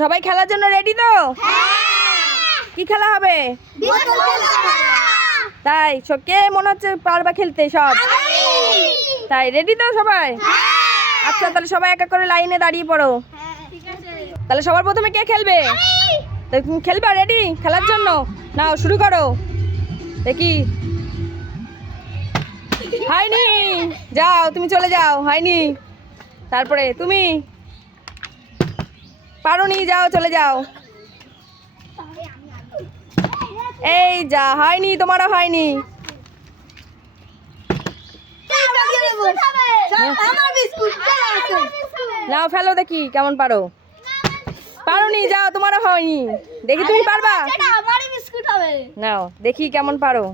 সবাই খেলার জন্য রেডি তো? কি খেলা হবে? তাই কে মনে হচ্ছে পারবা খেলতে? সব তাই রেডি তো সবাই? আচ্ছা তাহলে সবাই এক এক করে লাইনে দাঁড়িয়ে পড়ো। তাহলে সবার প্রথমে কে খেলবে? তুমি খেলবা? রেডি খেলার জন্য? নাও শুরু করো দেখি। হয়নি, যাও তুমি চলে যাও। হয়নি, তারপরে তুমি পারোনি, যাও চলে যাও। এই যা, হয়নি, তোমারও হয়নি। নাও ফেলো দেখি কেমন পারো। পারোনি, যাও তোমারও হয়নি। দেখি তুমি পারবা? নাও দেখি কেমন পারো।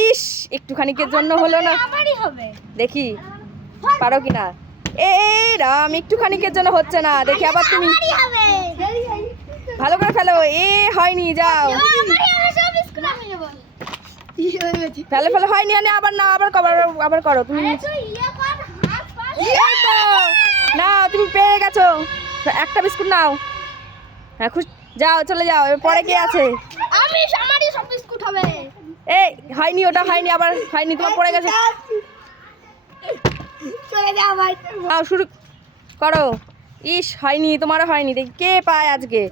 ইস, একটুখানিকের জন্য হলো না। দেখি পারো কিনা। এই রাম, একটুখানিকের জন্য হচ্ছে না। দেখি আবার তুমি ভালো করে ফেলো। হয়নি, যাও ফেলো ফেলো। হয়নি, আবার না, আবার করো তুমি। নাও তুমি পেয়ে গেছো, একটা বিস্কুট নাও। হ্যাঁ যাও চলে যাও। এবার পরে কে আছে? এই হয়নি, ওটা হয়নি, আবার হয়নি, তোমার পড়ে গেছে। নাও শুরু করো। ইস, হয়নি, তোমারও হয়নি। দেখি কে পায় আজকে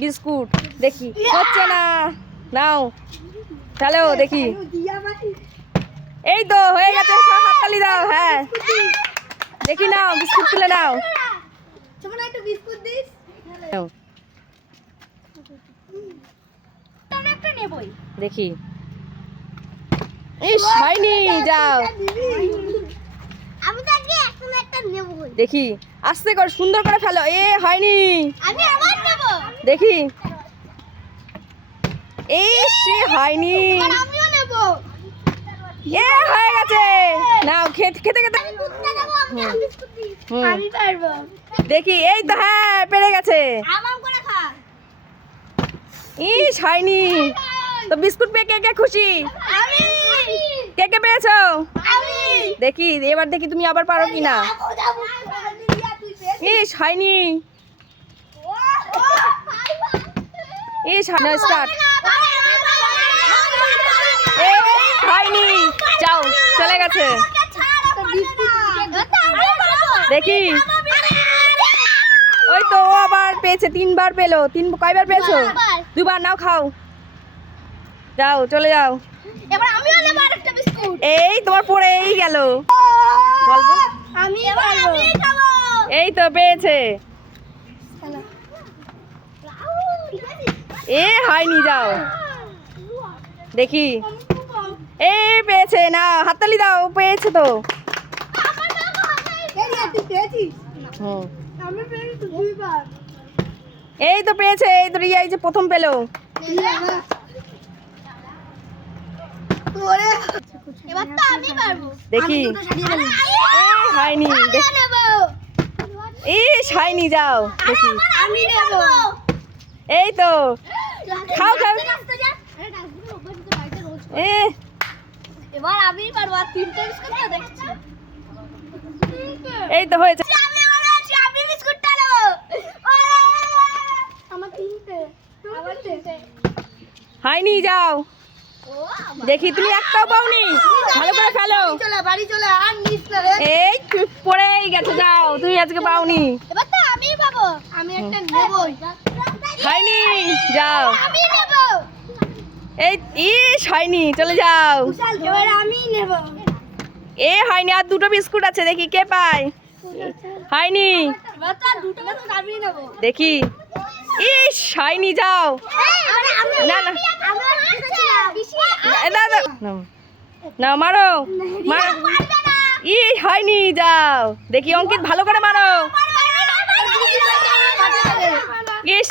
বিস্কুট। দেখি হচ্ছে না। নাও চলো দেখি। এই তো হয়ে গেছে, সব হাততালি দাও। হ্যাঁ দেখি, নাও বিস্কুট তুলে নাও। দেখি। ইস, হয়নি, যাও দেখি। আস্তে করে সুন্দর করে ফেলো। হয়নি, দেখি। হয়নি, হয়ে গেছে। নাও খেতে খেতে দেখি। এই তো, হ্যাঁ পেরে গেছে। ইস, হয়নি। তো বিস্কুট পেয়ে কে কে খুশি? কে কে পেয়েছো? দেখি এবার দেখি তুমি আবার পারো কিনা। ইস, হয়নি। ইস, স্টার্ট। হয়নি, যাও চলে গেছে। দেখি। ওই তো ও আবার পেয়েছে, 3 বার পেলো। কয়বার পেয়েছো? 2 বার। নাও খাও, যাও চলে যাও। এই তোমার পড়েই গেল। এই তো পেয়েছে। হয়নি, যাও দেখি। পেয়েছে, না হাততালি দাও। পেয়েছে তো। এই তো পেয়েছে। এই তো রিয়া, এই যে প্রথম পেলো। দেখি। হয়নি, হয়নি, যাও দেখি। এই তো খাও খাও। এই তো হয়েছে। হয়নি, যাও দেখি। তুমি একটাও পাওনি, ভালো করে ফেলো। এই পড়েই গেছে, যাও তুমি আজকে পাওনি। হয়নি, যাও। ইস, হয়নি, চলে যাও। হয়নি, আর 2টো বিস্কুট আছে। দেখি কে পায়। হয়নি, দেখি। ইস, হয়নি, যাও। না না না, মারো মারো। হয়নি, যাও দেখি। অঙ্কিত ভালো করে মারো। ইস,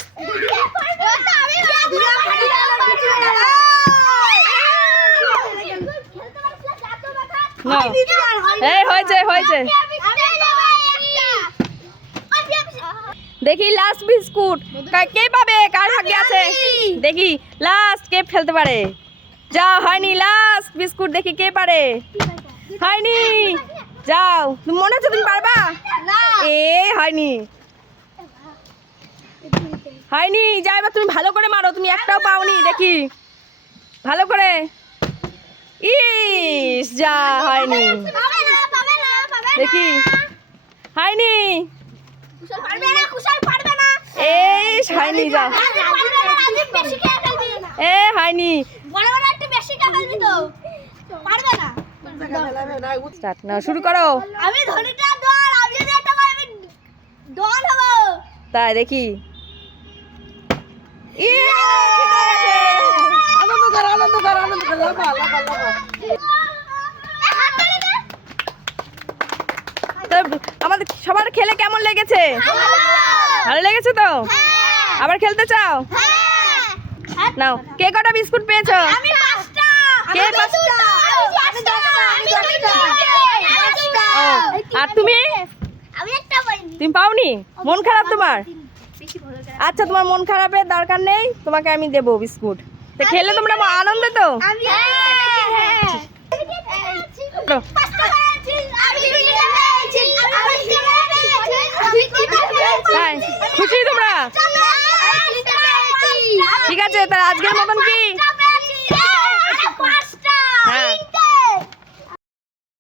হয়েছে হয়েছে। দেখি লাস্ট বিস্কুট কে পাবে, কার ভাগ্যে আছে। দেখি লাস্ট কে ফেলতে পারে। যাও, হয়নি, লাস্ট বিস্কুট। দেখি কে পারে। হয়নি, যাও। মনে হচ্ছে তুমি পারবা। হয়নি। হয়নি, যা এবার তুমি ভালো করে মারো, তুমি একটাও পাওনি, দেখি ভালো করে। ইস, যা হয়নি, দেখি হয়নি, এই হয়নি, যা এ হয়নি। স্টার্ট নাও, শুরু করো। আমি ধনীটা দল, আমি যদি একটা পাই আমি দল হব। তাই দেখি। আনন্দ কর, আনন্দ কর, আনন্দ কর, লাফা লাফা লাফা। তো আমাদের সবার খেলে কেমন লেগেছে? ভালো লেগেছে তো? আবার খেলতে চাও? নাও, কে কটা বিস্কুট পেয়েছো? আমি পাঁচটা। কে পাঁচটা? আমি দশটা। ও, আর তুমি? আমি একটা পাইনি। তুমি পাওনি? মন খারাপ তোমার? আচ্ছা, তোমার মন খারাপের দরকার নেই, তোমাকে আমি দেবো বিস্কুট। তো খেলে তোমরা আনন্দ তো? আমি তাই খুশি তোমরা? ঠিক আছে, তাহলে আজকের মতন কি